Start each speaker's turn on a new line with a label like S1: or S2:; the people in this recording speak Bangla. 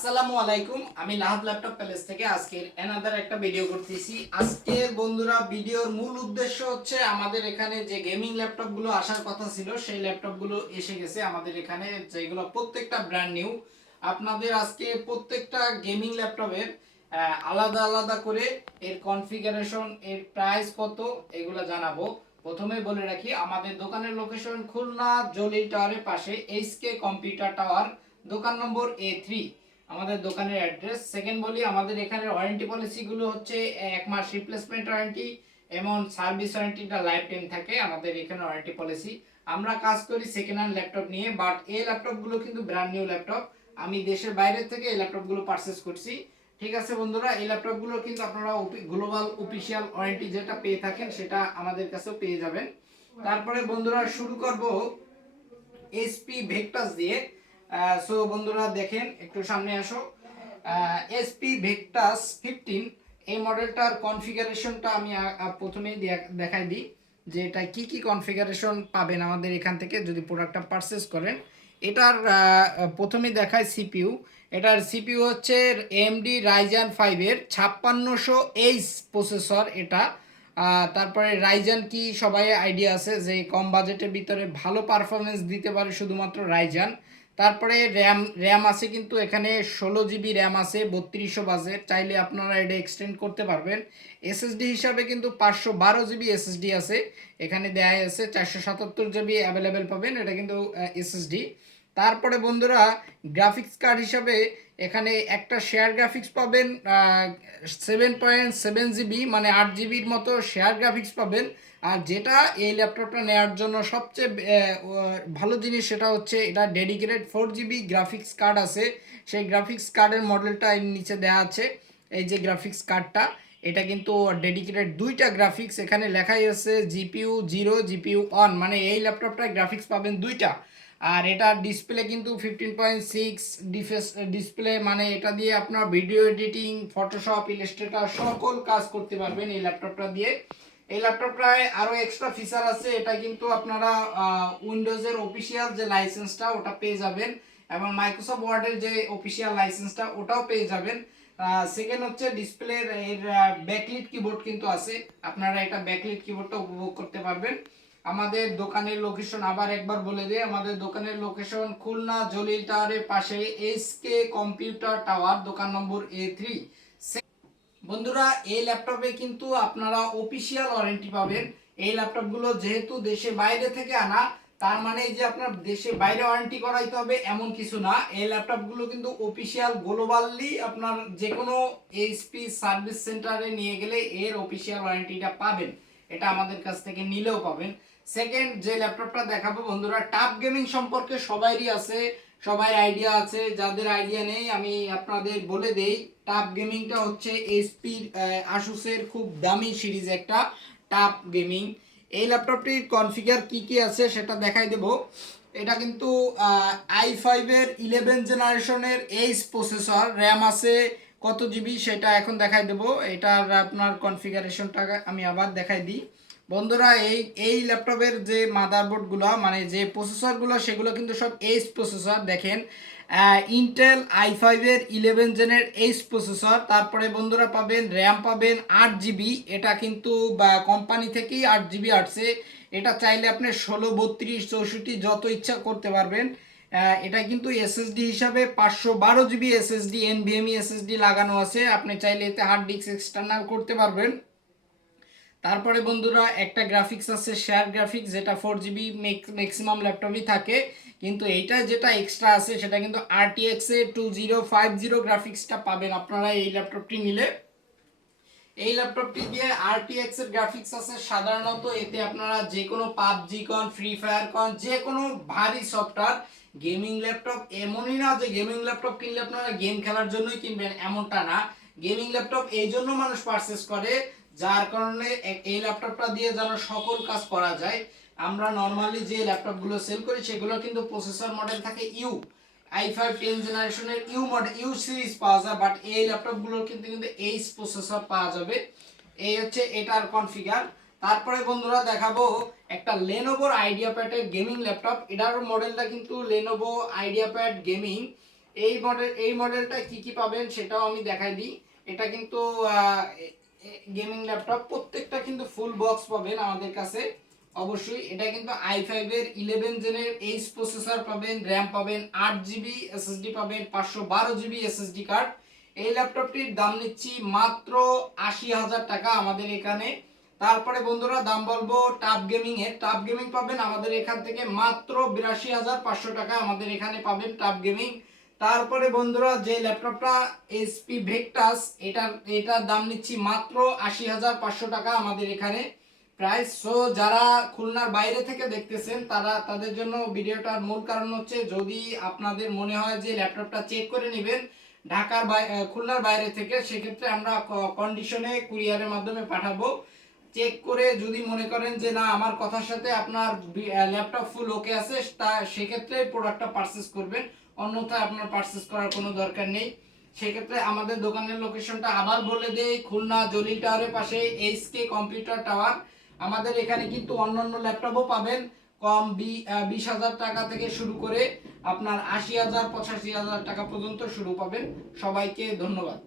S1: আসসালামু আলাইকুম। আমি লাহাব ল্যাপটপ প্যালেস থেকে আজকের এনাদার একটা ভিডিও করতেছি। আজকে বন্ধুরা, ভিডিওর মূল উদ্দেশ্য হচ্ছে আমাদের এখানে যে গেমিং ল্যাপটপগুলো আসার কথা ছিল, সেই ল্যাপটপগুলো এসে গেছে আমাদের এখানে, যেগুলো প্রত্যেকটা ব্র্যান্ড নিউ আপনাদের আজকে প্রত্যেকটা গেমিং ল্যাপটপের আলাদা আলাদা করে এর কনফিগারেশন এর প্রাইস কত, এগুলো জানাব। প্রথমে বলে রাখি, আমাদের দোকানের লোকেশন খুলনা জলিল টাওয়ারের পাশে এইচকে কম্পিউটার টাওয়ার দোকান নম্বর এ থ্রি আমাদের দোকানের অ্যাড্রেস সেকেন্ড বলি, আমাদের এখানে ওয়ারেন্টি পলিসিগুলো হচ্ছে এক মাস রিপ্লেসমেন্ট ওয়ারেন্টি এবং সার্ভিস ওয়ারেন্টিটা লাইফ টাইম থাকে আমাদের এখানে ওয়ারেন্টি পলিসি আমরা কাজ করি সেকেন্ড হ্যান্ড ল্যাপটপ নিয়ে বাট এই ল্যাপটপগুলো কিন্তু ব্র্যান্ড নিউ ল্যাপটপ আমি দেশের বাইরে থেকে এই ল্যাপটপগুলো পারচেস করছি। ঠিক আছে বন্ধুরা, এই ল্যাপটপগুলো কিন্তু আপনারা গ্লোবাল অফিসিয়াল ওয়ারেন্টি যেটা পেয়ে থাকেন, সেটা আমাদের কাছেও পেয়ে যাবেন। তারপরে বন্ধুরা শুরু করব এসপি ভেক্টাস দিয়ে। সো বন্ধুরা দেখেন, একটু সামনে আসো। এসপি ভেক্টাস ফিফটিন এই মডেলটার কনফিগারেশনটা আমি প্রথমেই দেখাই দিই যে এটা কি কি কনফিগারেশন পাবেন আমাদের এখান থেকে যদি প্রোডাক্টটা পারচেস করেন। এটার প্রথমে দেখায় সিপিইউ এটার সিপিইউ হচ্ছে এমডি রাইজান ফাইভের ছাপ্পান্নশো এইচ প্রসেসর এটা। তারপরে রাইজান কি সবাই আইডিয়া আছে যে কম বাজেটের ভিতরে ভালো পারফরমেন্স দিতে পারে শুধুমাত্র রাইজান তারপরে র্যাম র্যাম আছে কিন্তু এখানে ষোলো জিবি র্যাম আছে বত্রিশশো বাজে। চাইলে আপনারা এটা এক্সটেন্ড করতে পারবেন। এসএসডি হিসাবে কিন্তু পাঁচশো বারো জিবি এসএসডি আছে। এখানে দেয়া আছে, চারশো সাতাত্তর জিবি অ্যাভেলেবেল পাবেন। এটা কিন্তু এসএসডি। তারপরে বন্ধুরা গ্রাফিক্স কার্ড হিসাবে এখানে একটা শেয়ার গ্রাফিক্স পাবেন সেভেন পয়েন্ট সেভেন জিবি মানে আট জিবির মতো শেয়ার গ্রাফিক্স পাবেন। আর যেটা এই ল্যাপটপটা নেওয়ার জন্য সবচেয়ে ভালো জিনিস সেটা হচ্ছে এটা dedicated four GB graphics card আছে। সেই গ্রাফিক্স কার্ডের মডেলটা এর নিচে দেওয়া আছে, এই যে গ্রাফিক্স কার্ডটা এটা কিন্তু ডেডিকেটেড দুইটা গ্রাফিক্স এখানে লেখাই আছে জিপিউ জিরো জিপিউ ওয়ান মানে এই ল্যাপটপটায় গ্রাফিক্স পাবেন দুইটা। আর এটা ডিসপ্লে কিন্তু ফিফটিন পয়েন্ট সিক্স ডিফেস ডিসপ্লে মানে এটা দিয়ে আপনার ভিডিও এডিটিং ফটোশপ ইলাস্ট্রেটার সকল কাজ করতে পারবেন এই ল্যাপটপটা দিয়ে। এই ল্যাপটপটায় আরও এক্সট্রা ফিচার আছে, এটা কিন্তু আপনারা উইন্ডোজের অফিসিয়াল যে লাইসেন্সটা ওটা পেয়ে যাবেন এবং মাইক্রোসফট ওয়ার্ডের যে অফিসিয়াল লাইসেন্সটা ওটাও পেয়ে যাবেন। সেকেন্ড হচ্ছে ডিসপ্লের এর ব্যাকলিট কিবোর্ড কিন্তু আছে। আপনারা এটা ব্যাকলিট কিবোর্ডটা উপভোগ করতে পারবেন। আমাদের দোকানের লোকেশন আবার একবার বলে দিই, আমাদের দোকানের লোকেশন খুলনা জলিল টাওয়ারের পাশে এসকে কম্পিউটার টাওয়ার দোকান নম্বর এ থ্রি বন্ধুরা, এই ল্যাপটপে কিন্তু আপনারা অফিসিয়াল ওয়ারেন্টি পাবেন। এই ল্যাপটপগুলো যেহেতু দেশে বাইরে থেকে আনা, তার মানে যে আপনার দেশে বাইরে ওয়ারেন্টি করাইতে হবে এমন কিছু না। এই ল্যাপটপগুলো কিন্তু অফিসিয়াল গ্লোবালি আপনার যে কোনো এইচপি সার্ভিস সেন্টারে নিয়ে গেলে এর অফিসিয়াল ওয়ারেন্টিটা পাবেন। এটা আমাদের কাছ থেকে নিলেও পাবেন। সেকেন্ড যে ল্যাপটপটা দেখাবো বন্ধুরা টাপ গেমিং সম্পর্কে সবাইরই আছে, সবাই আইডিয়া আছে, যাদের আইডিয়া নেই, আমি আপনাদের বলে দেই টাপ গেমিংটা হচ্ছে এইচপির আসুসের খুব দামি সিরিজ একটা টাপ গেমিং এই ল্যাপটপটির কনফিগার কি কি আছে সেটা দেখাই দেব। এটা কিন্তু আই ফাইভের ইলেভেন জেনারেশনের এইচ প্রসেসর র্যাম আছে কত জিবি সেটা এখন দেখাই দেব। এটার আপনার কনফিগারেশনটা আমি আবার দেখাই দিই। বন্ধুরা, এই এই ল্যাপটপের যে মাদারবোর্ডগুলো মানে যে প্রসেসরগুলো সেগুলো কিন্তু সব এইচ প্রসেসর দেখেন। ইন্টেল আই ফাইভের ইলেভেন জেনের এইচ প্রসেসর তারপরে বন্ধুরা পাবেন র্যাম পাবেন আট জিবি এটা কিন্তু কোম্পানি থেকেই আট জিবি আসছে এটা চাইলে আপনি ষোলো, বত্রিশ, চৌষট্টি, যত ইচ্ছা করতে পারবেন। এটা কিন্তু এসএসডি হিসাবে পাঁচশো বারো জিবি এসএসডি এনভিএমই এসএসডি লাগানো আছে। আপনি চাইলে এতে হার্ড ডিস্ক এক্সটার্নাল করতে পারবেন। তারপরে বন্ধুরা, একটা গ্রাফিক্স আছে শেয়ার গ্রাফিক্স যেটা ফোর জিবি ম্যাক্সিমাম ল্যাপটপই থাকে। কিন্তু এইটা যেটা এক্সট্রা আছে, সেটা কিন্তু RTX two zero five zero গ্রাফিক্সটা পাবেন আপনারা এই ল্যাপটপটি নিলে। এই ল্যাপটপটি দিয়ে আরটিএক্স এর গ্রাফিক্স আছে। সাধারণত এতে আপনারা যে কোনো পাবজি কন ফ্রি ফায়ার কন যে কোনো ভারী সফটওয়্যার গেমিং ল্যাপটপ এমনই না যে গেমিং ল্যাপটপ কিনলে আপনারা গেম খেলার জন্যই কিনবেন, এমনটা না। গেমিং ল্যাপটপ এই জন্য মানুষ পারচেস করে, যার কারণে এই ল্যাপটপটা দিয়ে যেন সকল কাজ করা যায়। আমরা নর্মালি যে ল্যাপটপগুলো সেল করি, সেগুলো কিন্তু প্রসেসর মডেল থাকে ইউ আই ফাইভ টেন জেনারেশনের ইউ মডেল ইউ সিরিজ পাওয়া যায় বাট এই ল্যাপটপগুলোর কিন্তু কিন্তু এইচ প্রসেসর পাওয়া যাবে। এই হচ্ছে এটার কনফিগার তারপরে বন্ধুরা দেখাবো একটা লেনোভোর আইডিয়া প্যাডের গেমিং ল্যাপটপ এটার মডেলটা কিন্তু লেনোভো আইডিয়া প্যাড গেমিং এই মডেল এই মডেলটা কি কি পাবেন সেটাও আমি দেখাই দিই। এটা কিন্তু গেমিং ল্যাপটপ প্রত্যেকটা কিন্তু ফুল বক্স পাবেন আমাদের কাছে। অবশ্যই, এটা কিন্তু আই ফাইভ এর ইলেভেন জেনের এইচ প্রসেসর পাবেন র্যাম পাবেন, আট জিবি এসএসডি পাবেন, পাঁচশো বারো জিবি এসএসডি কার্ড এই ল্যাপটপটির দাম নিচ্ছি মাত্র আশি হাজার টাকা আমাদের এখানে। তারপরে বন্ধুরা, দাম বলব টাপ গেমিং এর। টাপ গেমিং পাবেন আমাদের এখান থেকে মাত্র বিরাশি হাজার পাঁচশো টাকা আমাদের এখানে পাবেন টাপ গেমিং তারপরে বন্ধুরা, যে ল্যাপটপটা এইচপি ভেক্টাস এটার এটার দাম নিচ্ছি মাত্র আশি হাজার পাঁচশো টাকা আমাদের এখানে। প্রাইস সো যারা খুলনার বাইরে থেকে দেখতেছেন, তারা তাদের জন্য ভিডিওটার মূল কারণ হচ্ছে যদি আপনাদের মনে হয় যে ল্যাপটপটা চেক করে নেবেন ঢাকার খুলনার বাইরে থেকে, সেক্ষেত্রে আমরা কন্ডিশনে কুরিয়ারের মাধ্যমে পাঠাবো। চেক করে যদি মনে করেন যে না, আমার কথার সাথে আপনার ল্যাপটপ ফুল ওকে আছে, তা সেক্ষেত্রে প্রোডাক্টটা পারচেস করবেন। অন্যথায় আপনার পারচেস করার কোনো দরকার নেই। সেক্ষেত্রে আমাদের দোকানের লোকেশনটা আবার বলে দেই, খুলনা জলিল টাওয়ারের পাশে এইচকে কম্পিউটার টাওয়ার আমাদের এখানে কিন্তু অন্যান্য ল্যাপটপও পাবেন। কম বিশ হাজার টাকা থেকে শুরু করে আপনার আশি হাজার, পঁচাশি হাজার টাকা পর্যন্ত শুরু পাবেন। সবাইকে ধন্যবাদ।